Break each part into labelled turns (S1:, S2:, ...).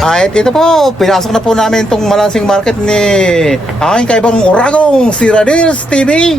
S1: At ito po, pinasok na po namin itong Malansing Market ni aking kaibang Uragong, si Radels TV.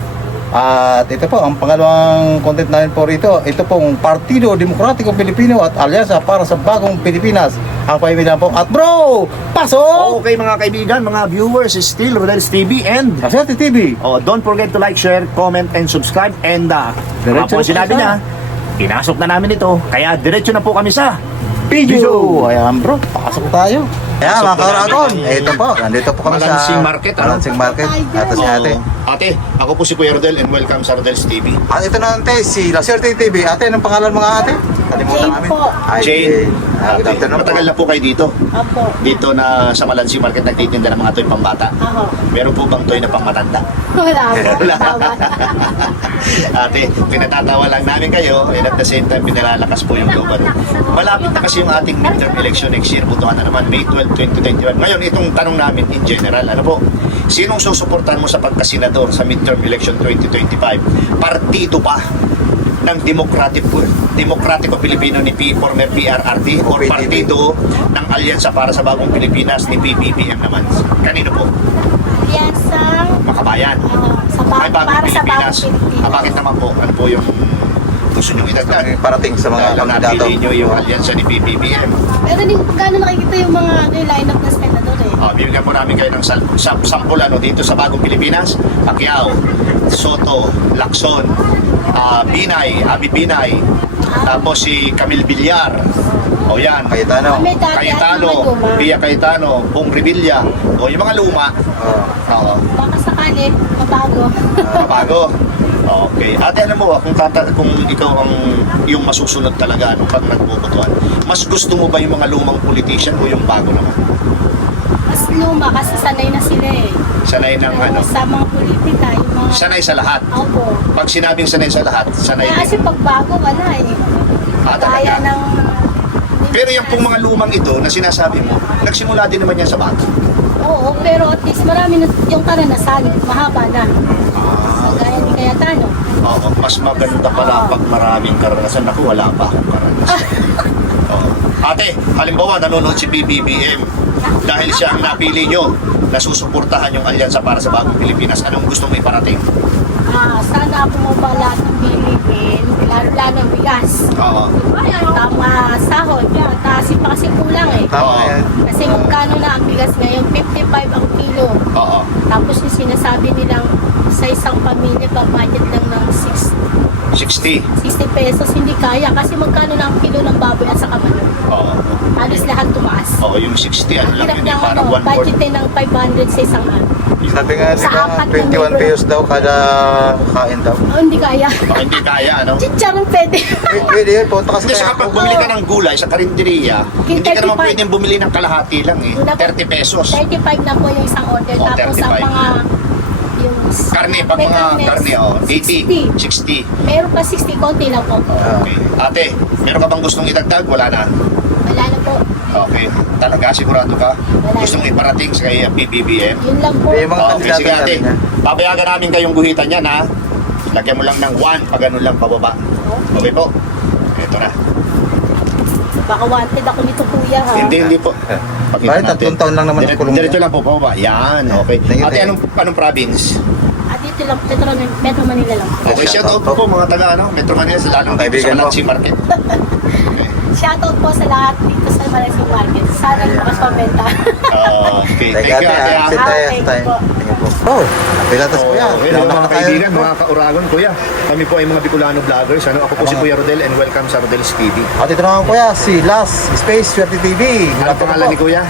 S1: At ito po, ang pangalawang content namin po rito. Ito pong Partido Demokratiko Pilipino at Alyansa para sa Bagong Pilipinas. Ang pahimila po. At bro, pasok!
S2: Okay mga kaibigan, mga viewers, still Rodels TV and
S1: Aserte TV.
S2: don't forget to like, share, comment, and subscribe. And
S1: Diretso
S2: po sinabi
S1: na.
S2: niya, pinasok na namin ito. Kaya diretso na po kami sa
S1: Video! Ayan bro, pasok tayo. Ayan mga kauragon, ito po, nandito po kami
S2: Malansing
S1: sa
S2: Market,
S1: Malansing Market. At si ate.
S2: Ate, ako po si Kuya Rodel and welcome sa Rodels TV.
S1: At ito na ate, si Aserte TV. Ate, anong pangalan mga ate? Kalimutan
S3: Jane
S1: namin.
S3: po.
S1: Ay,
S2: Jane,
S1: Good afternoon po.
S2: matagal na po kayo dito.
S3: Opo.
S2: Dito na sa Malansing Market nagtitinda ng mga toy pambata.
S3: Ako.
S2: Meron po bang toy na pangmatanda?
S3: Wala po.
S2: Wala.
S3: Tama.
S2: Ate, pinatatawa lang namin kayo and at the same time pinalalakas po yung loob. Malapit na kasi yung ating midterm election next year. Butuhan na naman May 12, 2021. Ngayon, itong tanong namin in general, ano po? Sinong susuportahan mo sa pagkasenador sa midterm election 2025? Partido ba ng Demokratiko Pilipino ni former PRRD or partido ng Alyansa para sa Bagong Pilipinas ni PBBM naman? Kanino po?
S3: Yan sa
S2: Makabayan. Ay, Bagong
S3: para sa
S2: Pilipinas.
S3: Bagong Pilipinas.
S2: Bakit naman po? Ano po yung gusto nyo idagdag?
S1: Parating sa mga
S2: Dahil
S1: kandidato.
S2: napili nyo yung alyansa ni PBBM.
S3: Pero hindi ko gano'n nakikita yung mga lineup ng senador eh.
S2: Bibigyan po namin kayo ng sampul dito sa Bagong Pilipinas. Pacquiao, Soto, Lacson, Binay, Abi Binay, tapos si Camille Villar. O yan.
S1: Cayetano.
S3: May dati at
S2: Cayetano,
S3: mga luma.
S2: Pia Cayetano, Pong Revilla. O yung mga luma. Oo.
S3: Baka sakali, mabago.
S2: Bago. Okay. Ate, alam mo, kung ikaw yung masusunod talaga pag nagbubutuan, mas gusto mo ba yung mga lumang politician o yung bago naman?
S3: Mas luma kasi sanay na sila eh.
S2: Sanay ng ano?
S3: Sa mga politika, yung mga...
S2: Sanay sa lahat.
S3: Opo.
S2: Pag sinabing sanay sa lahat, sanay
S3: Kaya kasi
S2: din.
S3: pag bago, wala eh.
S2: Talaga?
S3: Kaya ng...
S2: Pero yung pong mga lumang ito na sinasabi mo, nagsimula din naman yan sa bago.
S3: Oo, pero at least marami na yung karanasan, mahaba na. Kaya ni Cayetano.
S2: Oo, mas maganda pala pag maraming karanasan. Ako, wala pa akong karanasan. Oo. Ate, halimbawa nanonood si PBBM dahil siya ang napili nyo na susuportahan yung alyansa para sa Bagong Pilipinas. Anong gusto mo iparating?
S3: Sana bumaba lahat ng bilihin, lalo-lalo ang bigas.
S2: Oo.
S3: Tama, sahod. Taasin pa kasi kulang eh.
S1: Tama yan.
S3: Kasi magkano na ang bigas ngayon? 55 ang kilo.
S2: Oo.
S3: Tapos yung sinasabi nilang sa isang pamilya, budget lang ng
S2: 60.
S3: 60 pesos. Hindi kaya kasi magkano na ang kilo ng baboy at saka manok.
S2: Oo.
S3: Halos lahat tumaas.
S2: Oo, yung 60, ano lang
S3: Hirap
S2: yun,
S3: ng
S2: parang 1/4.
S3: budgetin ng 500 sa isang ano.
S1: Sabi nga
S3: Sa
S1: nila,
S3: apat na
S1: 21
S3: libro.
S1: pesos daw kada kain daw.
S3: Oh, hindi kaya.
S2: Baka hindi kaya, ano?
S3: Chicharon pwede.
S1: Pwede yun, punta kasi
S2: Kasi
S1: kaya
S2: kapag
S1: ako.
S2: bumili ka ng gulay sa karinderya, hindi ka naman
S3: 35.
S2: pwedeng bumili ng kalahati lang eh. 30 pesos.
S3: 35 na po yung isang order.
S2: Oh,
S3: Tapos ang
S2: 35.
S3: mga yung
S2: Karne, pag
S3: may
S2: mga karne, 80, 60.
S3: Meron pa 60, konti lang po.
S2: Okay. Ate, meron ka bang gustong idagdag? Wala na.
S3: Wala na po.
S2: Okay. Talaga, sigurado ka?
S3: Wala.
S2: Gusto mong iparating sa kay PBBM?
S3: Yun lang po.
S1: Yung mga
S2: Okay,
S1: kandidato
S2: sige ate.
S1: natin, ha?
S2: Papayagan namin kayong guhitan yan, ha? Lagyan mo lang ng 1, pag ganun lang pababa. Okay po? Ito na.
S3: Baka wanted ako nito kuya ha.
S2: Hindi po. Pakita
S1: Bakit, tatlong taon lang naman ang kulong
S2: Diretso
S1: niya.
S2: lang po, pababa. Yan, okay.
S1: Thank you,
S2: Ate,
S1: thank you.
S2: anong province?
S3: At dito lang, Metro Manila lang po.
S2: Okay, shout out po mga taga Metro Manila sa lalong dito sa
S1: Kaibigan mo.
S2: Malansing Market.
S3: Shoutout po sa lahat dito sa Malansing Market. Sana bukas pabenta.
S2: Okay,
S1: Thank you, ate.
S2: ate.
S1: Sit tayo, sit tayo. Oh, pilatas po yan.
S2: Hello
S1: Pilatas
S2: mga
S1: na tayo.
S2: kaibigan, mga kauragon, kuya. Kami po ay mga Bicolano vloggers. Ako po si Kuya Rodel and welcome sa Rodel's TV.
S1: At ito naman kuya, si Last Space Swerte TV.
S2: Ano ang pangalan ni Kuya?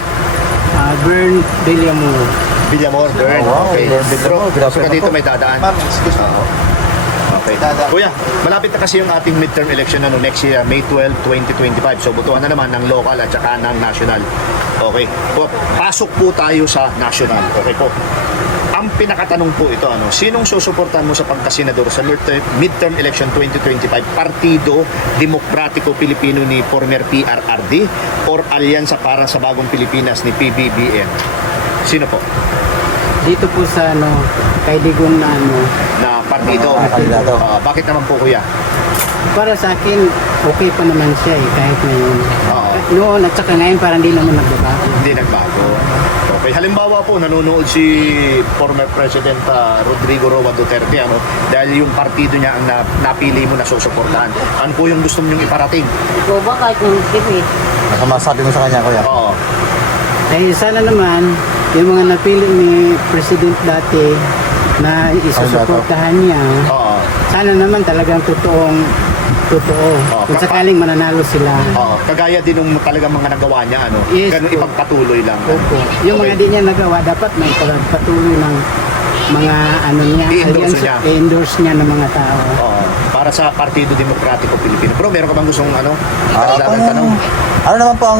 S4: Bern Villamor.
S2: Villamor, Bern.
S1: Wow,
S2: Okay.
S1: Bern Villamor.
S2: Pero
S1: Grabe
S2: dito
S1: po.
S2: may dadaan.
S1: Ma'am, excuse me.
S2: Oo. Okay.
S1: Dadaan.
S2: Kuya, malapit na kasi yung ating midterm election next year, May 12, 2025. So butuhan na naman ng local at saka ng national. Okay. Pasok po tayo sa national. Okay po. Ang pinakatanong po ito, sinong susuportahan mo sa pagkasenador sa midterm election 2025? Partido Demokratiko Pilipino ni former PRRD or Alyansa para sa Bagong Pilipinas ni PBBM? Sino po?
S4: Dito po sa kay Digong na
S2: Na partido?
S1: Mga kandidato.
S2: Bakit naman po kuya?
S4: para sa akin, okay pa naman siya kahit ngayon.
S2: Oo.
S4: noon at saka ngayon parang hindi naman nagbabago.
S2: Hindi nagbago. Okay, halimbawa po nanonood si former President Rodrigo Roa Duterte dahil yung partido niya ang napili mo na susuportahan. Ano po yung gusto mong iparating?
S3: Ikaw ba kahit yung TV?
S1: Ano masabi mo sa kanya, kuya?
S2: Oo.
S4: Eh sana naman yung mga napili ni President dati na isusuportahan niya,
S2: Oo.
S4: sana naman talagang totoo. Kung sakaling mananalo sila.
S2: Oo. Kagaya din ng talagang mga nagawa niya,
S4: Yes,
S2: ganun
S4: po.
S2: ipagpatuloy lang.
S4: Opo. Yung mga di niya nagawa, dapat may patuloy ng mga niya,
S2: I-endorse niya.
S4: i-endorse niya ng mga tao.
S2: Oo. Para sa Partido Demokratiko Pilipino. Pero meron ka bang gustong karagdagang
S1: Kung,
S2: tanong?
S1: ano naman po ang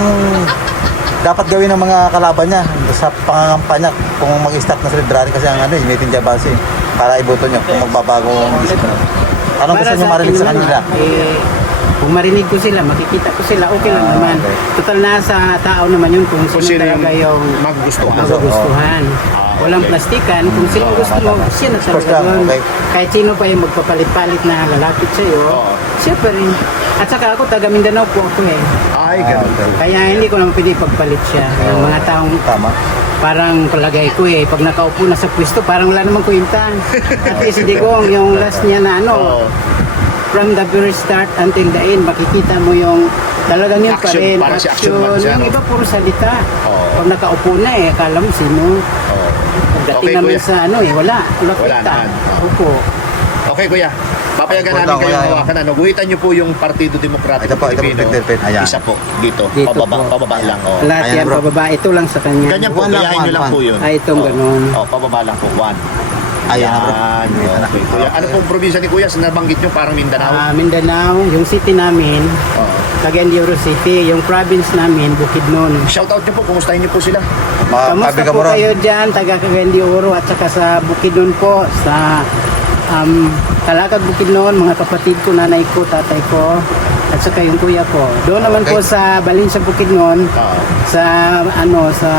S1: dapat gawin ng mga kalaban niya sa pangangampanya kung mag-start na sa library kasi ang meeting niya base para iboto niyo kung magbabago ang isip niyo. Anong gusto niyo marinig sa
S4: akin
S1: kanila?
S4: naman, kung marinig ko sila, makikita ko sila, okay lang naman.
S1: okay.
S4: Total nasa tao naman yun kung
S2: Kung
S4: sino
S2: sino yung
S4: talaga yung
S2: magugustuhan.
S4: magugustuhan. Walang
S2: okay.
S4: plastikan. Kung sino gusto mo, siya na
S1: First
S4: talaga
S1: lang,
S4: yun.
S1: okay.
S4: Kahit sino pa yung magpapalit-palit na lalapit sa'yo,
S2: Oo.
S4: siya pa rin. At saka ako, taga Mindanao po ako eh.
S2: Ay, ganun.
S1: Okay.
S4: Kaya hindi ko naman pwede pagpalit siya. Yung mga taong
S1: Tama.
S4: parang palagay ko pag nakaupo na sa pwesto, parang wala namang kwenta. At least hindi ko, yung last niya na
S2: Oo.
S4: from the very start until the end, makikita mo yung talagang yun pa
S2: Action,
S4: rin.
S2: parang si action man siya,
S4: Yung
S2: no?
S4: iba puro salita.
S2: Oo.
S4: Pag nakaupo na akala mo sino.
S2: Oo.
S4: Pagdating
S2: Okay,
S4: naman
S2: kuya.
S4: sa wala. Wala
S2: Wala
S4: kwenta.
S2: naman. Oo.
S4: Opo.
S2: Okay, kuya. Papayagan
S1: Wala,
S2: namin kayo
S1: kuya.
S2: hawakan. Guhitan niyo po yung Partido Demokratiko
S1: Ito po,
S2: Pilipino.
S1: pen. Ayan.
S2: Isa po, dito.
S4: Dito
S2: Pababa
S4: po.
S2: lang. Oh.
S4: Lahat
S1: Ayan,
S4: yan,
S1: bro.
S4: pababa. Ito lang sa kanya.
S2: Ganyan po,
S1: One lang,
S2: gayahin nyo lang
S1: one.
S2: po yun.
S4: Ay, itong
S2: Oh.
S4: ganun.
S2: Oh, pababa lang po, one.
S1: Ayan na, bro.
S2: Okay, kuya. Ano pong probinsya ni kuya? Sa nabanggit nyo, parang Mindanao?
S4: Mindanao, yung city namin,
S2: Oo.
S4: Cagayan City. Yung province namin, Bukidnon.
S2: Shoutout nyo po, kumustahin nyo po sila.
S4: Kamusta
S1: Kabiga
S4: po
S1: mo ron.
S4: kayo dyan, taga Cagayan de Oro at saka sa Bukidnon po, sa Talagag Bukidnon, mga kapatid ko, nanay ko, tatay ko, at saka yung kuya ko. Doon naman po
S1: Okay.
S4: sa Balinsa Bukidnon, sa sa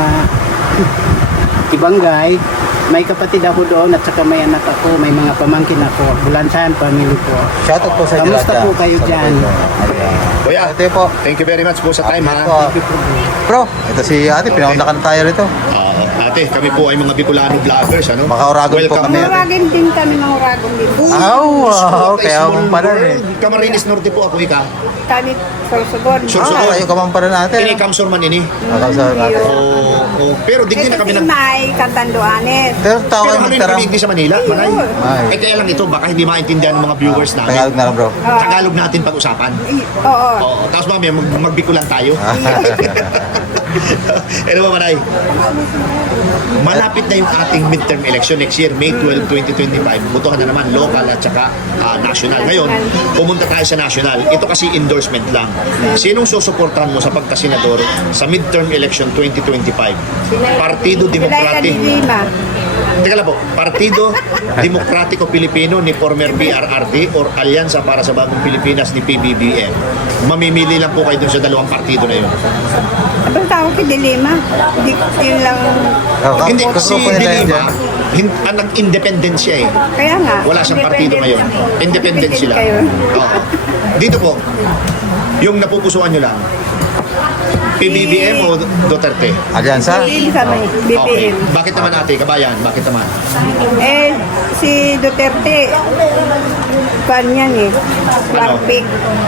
S4: Ibangay, may kapatid ako doon at saka may anak ako, may mga pamangkin ako, Bulansan, family po.
S1: Shoutout po sa inyo
S4: Kamusta
S1: lahat
S4: po
S1: dyan.
S4: kayo
S1: Sa
S4: dyan?
S1: Ayan.
S2: Kuya,
S1: Ito po.
S2: thank you very much po sa time, ha?
S1: Po. Bro, ito si ate, pinaunlakan na tayo rito.
S2: Ate, kami po ay mga Bicolano vloggers, ano?
S1: Mga Oragon po
S2: Welcome.
S1: kami.
S5: Uragin din kami ng Uragin din.
S1: Wow, kaya
S2: Small
S1: mo pala
S2: world. Camarines Norte po ako, ika.
S5: Kami Sorsogon.
S2: Sorsogon.
S1: Kayo ka pala natin.
S2: Ini Kamsor man ini.
S1: Nakasal natin.
S2: Pero digdi na
S5: Ito
S2: kami
S5: si
S2: ng...
S5: May Katanduanes.
S1: Pero tao
S2: Pero
S1: kayo
S2: kami
S1: magtara.
S2: nagpimigdi sa Manila, Manay.
S1: Ay.
S2: Eh kaya lang ito, baka hindi maintindihan ng mga viewers namin.
S1: Tagalog na lang, bro.
S2: Tagalog natin pag-usapan.
S5: Oo.
S2: Oo. Tapos mamaya magbikulan tayo. Ano ba, Manay? Malapit na yung ating midterm election next year, May 12, 2025. Butuhan na naman local at saka national. Ngayon, pumunta tayo sa national. Ito kasi endorsement lang. Sinong susuportahan mo sa pagkasenador sa midterm election 2025? Partido
S5: Sila
S2: Demokrati.
S5: Lima.
S2: Teka lang po, Partido Demokratiko Pilipino ni former PRRD or Alyansa para sa Bagong Pilipinas ni PBBM. Mamimili lang po kayo dun sa dalawang partido na yun.
S5: Abang tao ki Dilima. Hindi yun lang.
S2: Hindi,
S1: Gusto
S2: si
S1: ko nila yun
S2: Dilima,
S1: dyan.
S2: nag-independent siya eh.
S5: Kaya nga.
S2: Wala siyang partido ngayon. Independent sila.
S5: Kayo.
S2: Oo. Dito po, yung napupusuan nyo lang, PBBM o Duterte?
S1: Alyansa?
S5: Hindi sa may
S2: Okay.
S5: BPM.
S2: Bakit naman ate, kabayan? Bakit naman?
S5: Eh, si Duterte, pan yan eh.
S2: Ano?
S5: Warpik.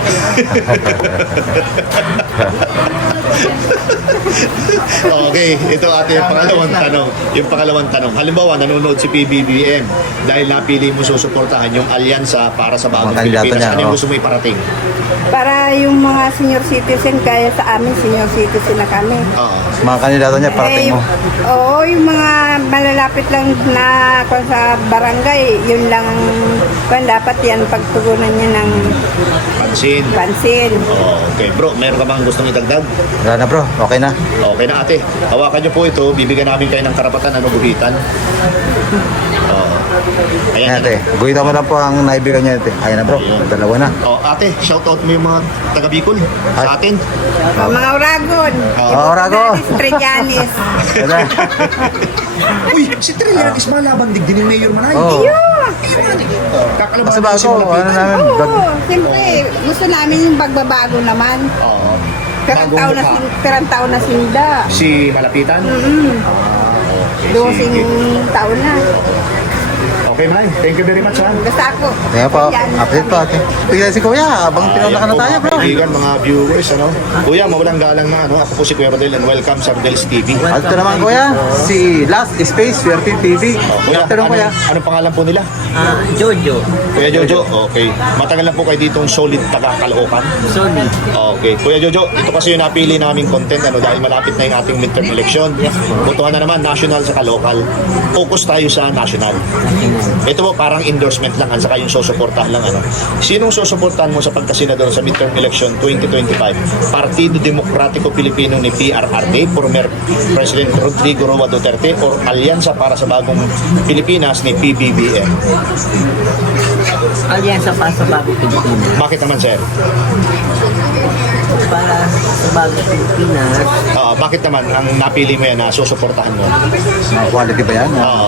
S2: Okay, ito ate yung pangalawang tanong. Yung pangalawang tanong. Halimbawa, nanonood si PBBM dahil napili mo susuportahan yung alyansa para sa bagong
S1: Mga kandidato
S2: Pilipinas.
S1: niya,
S2: Ano yung
S1: oh.
S2: gusto mo iparating?
S5: Para yung mga senior citizen, kaya sa amin senior citizen na kami.
S2: Oo.
S1: Mga kandidato niya, parating mo.
S5: Oo, yung mga malalapit lang na kung sa barangay, yun lang kung dapat yan pagtugunan niya ng
S2: Pansin.
S5: pansin.
S2: Okay, bro, meron ka bang gustong idagdag?
S1: Wala na, bro. Okay na.
S2: Okay na ate. Hawakan niyo po ito. Bibigyan namin kayo ng karapatan ano guhitan. Oo.
S1: Ayan,
S2: Ayan.
S1: ate. Guhita mo lang po ang naibigan niya, ate. Ayan na, bro. Dalawa na.
S2: Oh, ate, shout out mo yung mga taga Bicol sa atin.
S5: Mga Uragon.
S2: Oo.
S1: Mga Uragon.
S5: Trillanes.
S1: Ayan na.
S2: Uy, si Trillanes malabang digdi ni Mayor Manay.
S1: Oo.
S2: Kakalabasan
S1: Mas bago, ano namin, vlog.
S5: Oo, siyempre, gusto namin yung pagbabago naman.
S2: Oo.
S5: Pirang
S2: Bagong mukha.
S5: pirang taon na sinda.
S2: Si Malapitan? Okay,
S5: Dosing
S2: sige.
S5: taon na.
S2: Okay, Nay. Thank you very much, ha.
S5: Basta ako.
S1: Kaya po,
S5: Yan.
S1: update po ate. Tingnan si Kuya, abang pinaunakan na tayo bro.
S2: Mga kaibigan, mga viewers, ano. Kuya, mawalang galang na, ano. Ako po si Kuya Rodel and welcome sa Rodel's TV.
S1: At ito naman Kuya, si Last Space Swerte TV.
S2: Kuya,
S1: After Kuya.
S2: anong pangalan po nila?
S4: Jojo.
S2: Kuya Jojo, okay. Matagal na po kayo ditong solid taga Caloocan.
S4: Sony.
S2: Okay. Kuya Jojo, ito kasi yung napili naming content ano dahil malapit na yung ating midterm election. Botohan na naman national sa local. Focus tayo sa national. Ito po parang endorsement lang at saka yung susuportahan lang ano. Sinong susuportahan mo sa pagkasenador sa midterm election 2025? Partido Demokratiko Pilipino ni PRRD, former President Rodrigo Roa Duterte or Alyansa para sa Bagong Pilipinas ni PBBM?
S4: Alyansa pa sa Bagong Pilipinas.
S2: Bakit naman, sir?
S4: Para sa Bagong Pilipinas,
S2: Bakit naman ang napili mo yan na susuportahan mo?
S1: Quality ba yan?
S2: Oo.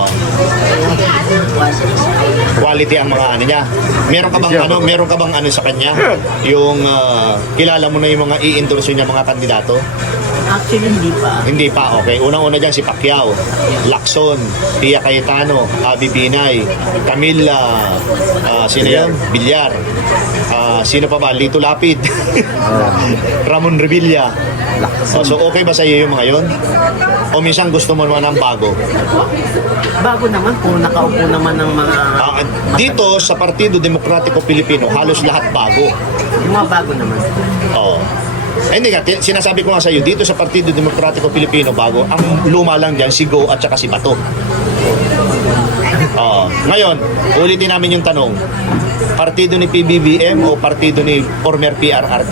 S2: Quality ang mga ano niya. Meron ka bang ano sa kanya? Yung kilala mo na yung mga i-endorse niya mga kandidato?
S4: actually hindi pa.
S2: Hindi pa, okay. Unang-una dyan si Pacquiao, Lacson, Pia Cayetano, Abby Binay, Camila, sino yan? Villar. Sino pa ba? Lito Lapid. Ramon Revilla. So okay ba sa iyo yung mga yon? O minsan gusto mo naman ng bago?
S4: Bago naman po, nakaupo naman ng mga...
S2: Dito sa Partido Demokratiko Pilipino, halos lahat bago.
S4: Yung mga bago naman.
S2: Oo. Hindi nga, sinasabi ko nga sa iyo, dito sa Partido Demokratiko Pilipino bago, ang luma lang dyan, si Go at saka si Bato. Ngayon, ulitin namin yung tanong, partido ni PBBM o partido ni former PRRD?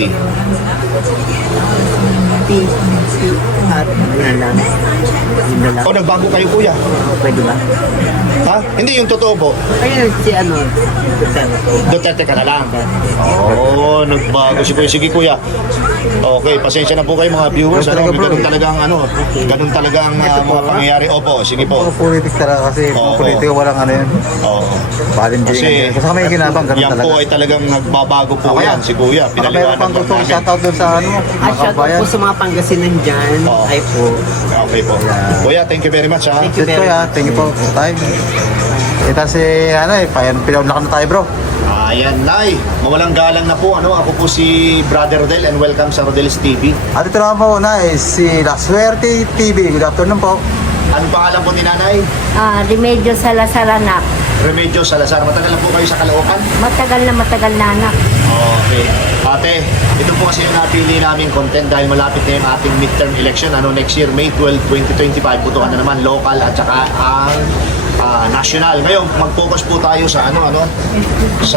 S4: At yun na lang. Yun na lang.
S2: O nagbago kayo kuya?
S4: Pwede ba?
S2: Ha? Hindi yung totoo po.
S4: Ayun, si ano,
S2: Duterte ka na lang. Oo, nagbago si kuya. Sige kuya. Okay, pasensya na po kayo mga viewers.
S1: Ganun talaga, bro.
S2: Ganun talaga ang ano. Ganun talaga ang mga pangyayari. Opo, sige po.
S1: Puro politics talaga kasi
S2: Oo.
S1: politiko walang ano yun.
S2: Oo.
S1: Balimbilingan. Kasi may ginabang ganun
S2: yan
S1: talaga.
S2: po ay talagang nagbabago po
S1: Okay.
S2: yan si kuya.
S1: Baka meron pang gusto
S2: namin.
S1: shoutout doon sa ano,
S4: at
S1: mga
S4: shoutout
S1: kabayan.
S4: po sa mga Pangasinan dyan.
S2: Oo.
S4: Ay po.
S2: Okay po. Kuya, thank you very much ha.
S4: Thank you.
S1: Sit ko ya, thank you po sa time. Ito si ano eh, pinaunakan na tayo bro.
S2: Ayan, Nay. Mawalang galang na po. Ako po si Brother Rodel and welcome sa Rodel's TV.
S1: At ito naman po na is si La Suerte TV. Good afternoon po.
S2: Ano pangalan po ni Nanay?
S3: Remedyo Salazar anak.
S2: Remedyo Salazar. Matagal na po kayo sa Caloocan?
S3: Matagal na anak.
S2: Okay. Ate, ito po kasi yung napili namin content dahil malapit na yung ating midterm election. Next year, May 12, 2025. Butuhan na naman local at saka ang national. Ngayon, mag-focus po tayo sa sa...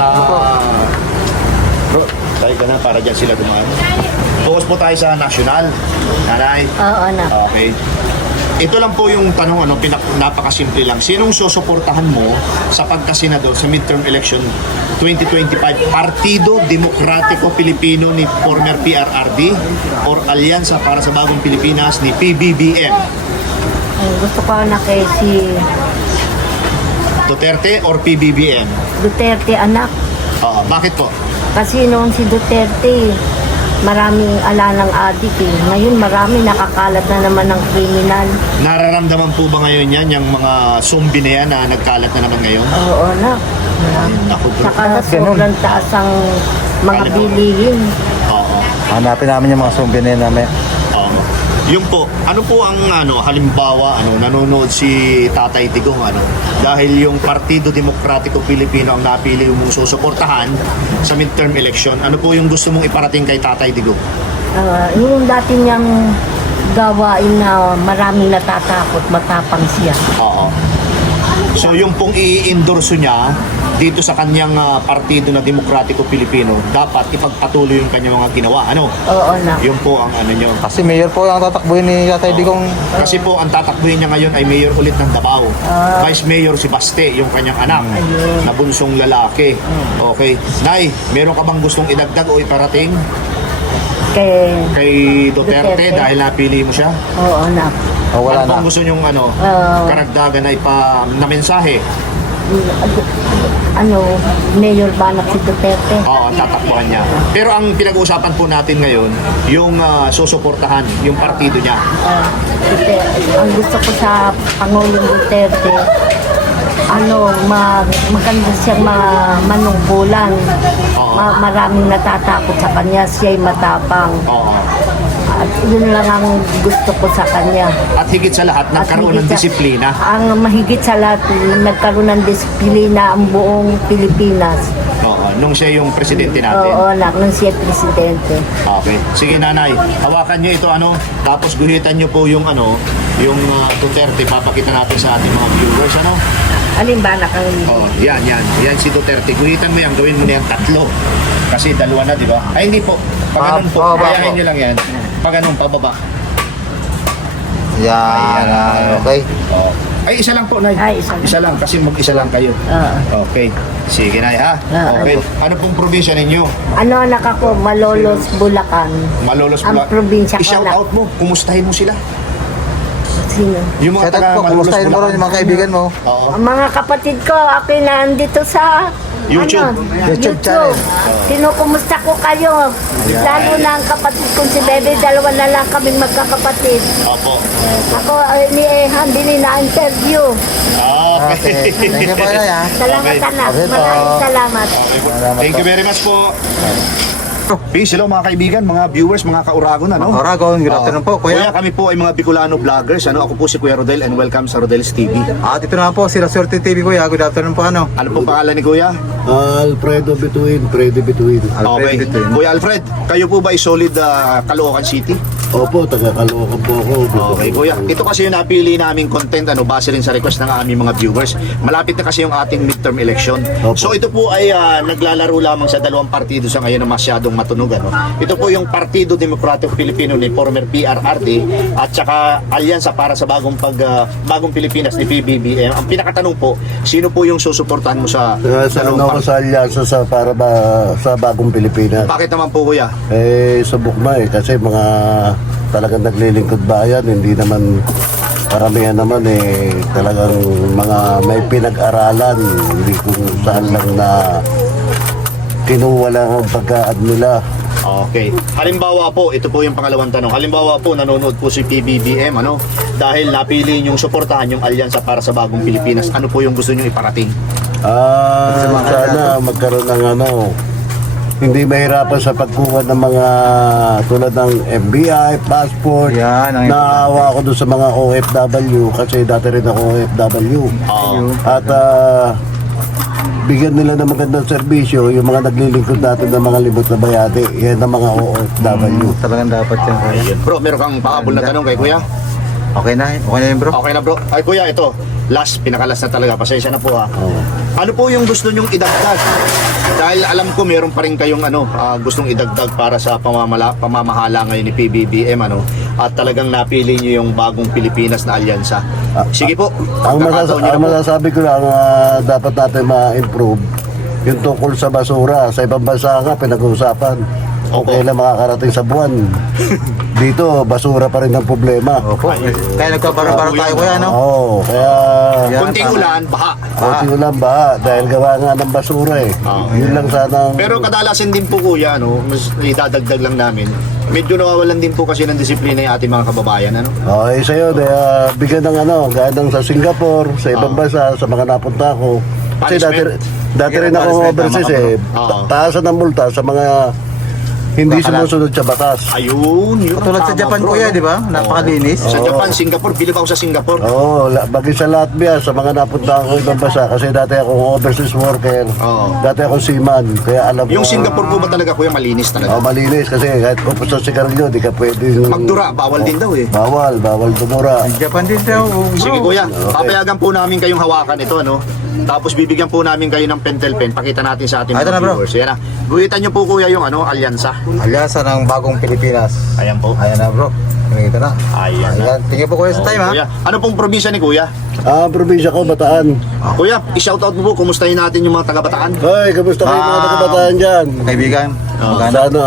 S2: Bro, tayo ka na para dyan sila dumaan. Focus po tayo sa national. Nanay.
S3: Oo anak.
S2: Okay. Ito lang po yung tanong, napakasimple lang. Sinong susuportahan mo sa pagkasenador sa midterm election 2025? Partido Demokratiko Pilipino ni former PRRD or Alyansa para sa Bagong Pilipinas ni PBBM?
S3: Gusto ko anak si
S2: Duterte or PBBM?
S3: Duterte anak.
S2: Bakit po?
S3: Kasi noon si Duterte, maraming ala ng adik eh. Ngayon marami nakakalat na naman ng kriminal.
S2: Nararamdaman po ba ngayon yan, yung mga zombie na yan na nagkalat na naman ngayon?
S3: Oo anak.
S2: Ako po.
S3: Saka na sobrang taas ang mga bilihin.
S2: Oo.
S1: Hanapin namin yung mga zombie na yun namin.
S2: Yung po, ano po ang halimbawa nanonood si Tatay Digong dahil yung Partido Demokratiko Pilipino ang napili mong susuportahan sa midterm election. Ano po yung gusto mong iparating kay Tatay Digong?
S3: Yung dati niyang gawain na maraming natatakot, matapang siya.
S2: Oo. So yung pong i-endorse niya dito sa kanyang Partido na Demokratiko Pilipino, dapat ipagpatuloy yung kanyang mga ginawa.
S3: Oo anak.
S2: Yung po ang niyo.
S1: Kasi mayor po ang tatakbuhin ni Tatay Digong.
S2: Kasi po ang tatakbuhin niya ngayon ay mayor ulit ng Davao. Vice Mayor si Baste, yung kanyang anak na bunsong lalaki. Okay. Nay, meron ka bang gustong idagdag o iparating kay Duterte dahil napili mo siya?
S3: Oo anak.
S1: O wala
S2: Ano
S1: na.
S2: bang gusto niyong karagdagan na mensahe?
S3: Mayor Banak si Duterte.
S2: Oo, tatakbuhan niya. Pero ang pinag-uusapan po natin ngayon, yung susuportahan, yung partido niya.
S3: Ang gusto ko sa Pangulong Duterte, maganda siyang manungkulan. Maraming natatakot sa kanya, siya'y matapang.
S2: Oo.
S3: At yun lang ang gusto ko sa kanya.
S2: At higit sa lahat, nagkaroon ng disiplina.
S3: Ang mahigit sa lahat, nagkaroon ng disiplina ang buong Pilipinas.
S2: Oo, nung siya yung presidente natin.
S3: Oo, nung siya presidente.
S2: Okay. Sige, nanay. Hawakan niyo ito, tapos guhitan niyo po yung, yung Duterte. Papakita natin sa ating mga viewers,
S3: Alin ba na kang...
S2: Oh, yan. Yan si Duterte. Guhitan mo yan, gawin mo na yan 3. Kasi 2 na, di ba? Ay, hindi po. Pag ganun po, kayahin niyo lang yan. Pag ganun, pababa.
S1: Yan, okay.
S2: Oh. Ay, isa lang po, Nay.
S3: Ay, isa lang.
S2: Isa lang, kasi mag-isa lang kayo. Okay. Sige, Nay, ha? Okay. Ano pong probinsya ninyo?
S3: Anak ako, Malolos, Bulacan.
S2: Malolos
S3: Ang
S2: Bulacan.
S3: probinsya ko
S2: I-shout
S3: lang.
S2: out mo. Kumustahin mo sila.
S3: Sino?
S2: Yung mga
S1: Shout out
S2: taga
S1: po,
S2: Malolos
S1: kumustahin mo rin yung mga kaibigan mo.
S2: Oo.
S3: Ang mga kapatid ko, ako nandito sa
S2: YouTube.
S1: YouTube channel.
S3: Kinukumusta ko kayo. Lalo na ang kapatid kong si Bebe, 2 na lang kaming magkakapatid.
S2: Opo.
S3: Ako ni Ehan, din na-interview.
S2: Okay.
S1: Thank you po, Nay, ha.
S3: Salamat
S2: Okay.
S3: anak.
S1: Okay po.
S3: Maraming salamat.
S2: Thank you very much po. Peace, hello mga kaibigan, mga viewers, mga kauragon,
S1: Oragon, good afternoon po,
S2: Kuya,
S1: Kuya.
S2: kami po ay mga Bicolano vloggers, Ako po si Kuya Rodel and welcome sa Rodel's TV.
S1: At ito na po, sila Swerte TV, Kuya. Good afternoon po,
S2: Ano po pangalan ni Kuya?
S6: Alfredo Bituin, Freddy Bituin.
S2: Okay.
S1: Bituin.
S2: Kuya Alfred, kayo po ba ay solid Caloocan City?
S6: Opo, taga Caloocan po ako.
S2: Okay, Kuya. Ito kasi yung napili naming content, base rin sa request ng aming mga viewers. Malapit na kasi yung ating midterm election.
S6: Opo.
S2: So ito po ay naglalaro lamang sa 2 partido sa ngayon na masyadong matunog, Ito po yung Partido Demokratiko Pilipino ni former PRRT at saka Alyansa para sa bagong Pilipinas ni PBBM. Ang pinakatanong po, sino po yung susuportahan mo sa
S6: Sa
S2: dalawang
S6: ano ko
S2: partido?
S6: sa alyansa sa bagong Pilipinas.
S2: Bakit naman po, Kuya?
S6: Subok na kasi mga talagang naglilingkod bayan, hindi naman karamihan naman talagang mga may pinag-aralan, hindi kung saan lang na kinuha lang ang pagka-ad nila.
S2: Okay. Halimbawa po, ito po yung pangalawang tanong. Halimbawa po, nanonood po si PBBM, dahil napili yung suportahan yung alyansa para sa bagong Pilipinas. Ano po yung gusto nyo iparating?
S6: Sana magkaroon ng hindi mahirapan sa pagkuha ng mga tulad ng FBI, passport.
S1: Yan, ang
S6: Naawa ako doon sa mga OFW kasi dati rin ako OFW. At bigyan nila ng magandang serbisyo yung mga naglilingkod natin ng mga libot na bayati. Yan ang mga OFW.
S1: Talagang dapat yan, Kuya.
S2: Bro, meron kang pahabol na tanong kay Kuya?
S1: Okay na yun, bro.
S2: Okay na, bro. Ay, Kuya, ito. Pinakalas na talaga. Pasensya na po, ha. Ano po yung gusto nyong idagdag? Dahil alam ko meron pa rin kayong gustong idagdag para sa pamamahala ngayon ni PBBM, at talagang napili nyo yung bagong Pilipinas na alyansa. Sige po.
S6: Ang
S2: pagkakataon nyo na po.
S6: masasabi ko lang, dapat natin ma-improve yung tungkol sa basura. Sa ibang bansa nga, pinag-uusapan.
S2: Opo.
S6: Okay lang makakarating sa buwan. Dito, basura pa rin ang problema.
S1: Opo. Kaya nagpaparo-paro tayo, Kuya,
S6: Oo, kaya
S1: Yan,
S2: Kunting
S1: tama.
S2: ulan, baha.
S6: konti ulan ba? Dahil gawa nga ng basura Yun lang sana.
S2: Pero kadalasan din po, Kuya, mas idadagdag lang namin. Medyo nawawalan din po kasi ng disiplina yung ating mga kababayan,
S6: Okay, sa'yo, bigyan ng gaya ng sa Singapore, sa ibang bansa, sa mga napunta ko. Kasi
S2: Punishment.
S6: dati rin ako
S1: Punishment,
S6: overseas
S2: Oo.
S6: Taasan ng multa sa mga hindi sumusunod sa batas.
S2: Ayun, yun.
S1: Tulad sa
S2: Tama,
S1: Japan,
S2: bro,
S1: Kuya, di ba? Napakalinis.
S2: Sa Japan, Singapore, bilib ako sa Singapore.
S6: Oo, bagay sa Latvia, sa mga napunta ko ibang bansa. Kasi dati akong overseas worker.
S2: Oo.
S6: Dati akong seaman. Kaya alam ko.
S2: Yung Singapore po ba talaga, Kuya, malinis talaga?
S6: malinis kasi kahit kung sa sigarilyo, di ka pwede.
S2: Magdura, bawal din daw eh.
S6: Bawal dumura.
S1: Japan din daw, bro.
S2: Sige, Kuya, papayagan po namin kayong hawakan ito, Tapos bibigyan po namin kayo ng pentel pen. Pakita natin sa ating
S1: Ito
S2: mga
S1: na, bro.
S2: viewers. Yan na. Guhitan nyo po, Kuya, yung alyansa.
S1: Alyansa ng bagong Pilipinas.
S2: Ayan po.
S1: Ayan na, bro. Ito na.
S2: Ayan na.
S1: Thank you po kuya sa time ha.
S2: Kuya, ano pong probinsya ni Kuya?
S6: Probinsya ko, Bataan.
S2: Kuya, i-shoutout mo po, kumustahin natin yung mga taga-Bataan?
S6: Hoy, kamusta kayo mga taga-Bataan dyan?
S1: Kaibigan. Maganda.
S6: Sana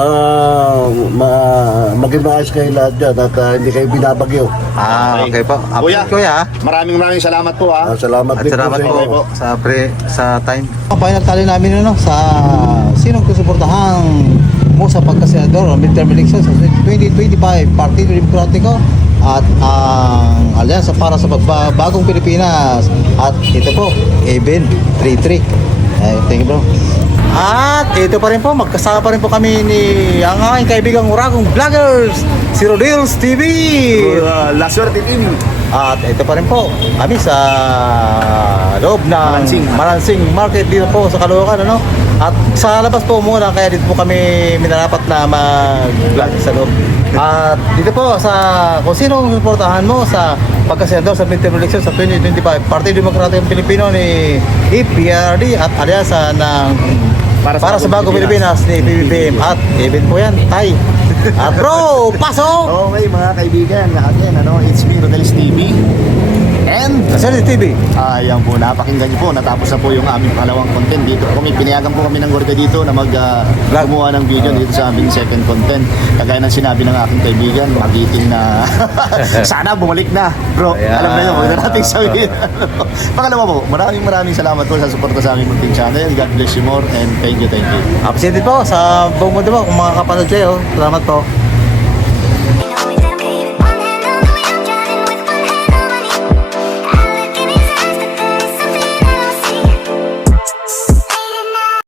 S6: maging maayos kayo lahat dyan at hindi kayo binabagyo.
S1: Okay po.
S2: Kuya,
S1: Kuya ha.
S2: maraming salamat po ha.
S6: Salamat
S1: At
S6: din
S1: salamat
S6: po sa inyo.
S1: po sa time. Ang pinagtali namin sa sinong susuportahan mo sa pagkasenador o midterm elections sa 2025 Partido Demokratiko at ang alyansa para sa pagbagong Pilipinas at ito po Eben 33. Thank you bro. At ito pa rin po, magkasama pa rin po kami ni ang aking kaibigang Uragong Vloggers, si Rodils TV.
S2: La Suerte TV.
S1: At ito pa rin po, kami sa loob ng Malansing Market dito po sa Caloocan, ano? At sa labas po muna, kaya dito po kami minarapat na mag-vlog sa loob. At dito po sa kung sino ang suportahan mo sa pagkasenador sa midterm election sa 2025 Partido Demokratikong Pilipino ni EPRD at alyansa ng para sa Bagong Pilipinas ni PBBM at even po yan, Tay. At bro, pasok!
S2: Okay mga kaibigan, again, it's me, Rodelis TV. And
S1: Nasaan si TV?
S2: ayan po, napakinggan niyo po, natapos na po yung aming pangalawang content dito. Pinayagan po kami ng Gorga dito na gumawa ng video dito sa aming second content. Kagaya ng sinabi ng aking kaibigan, magiting na sana bumalik na. Bro,
S1: Ayan.
S2: alam na yun, huwag na natin sabihin. Pangalawa po, maraming salamat po sa suporta sa aming munting channel. God bless you more and thank you.
S1: Appreciated po sa buong mundo po kung makakapanood kayo. Salamat po.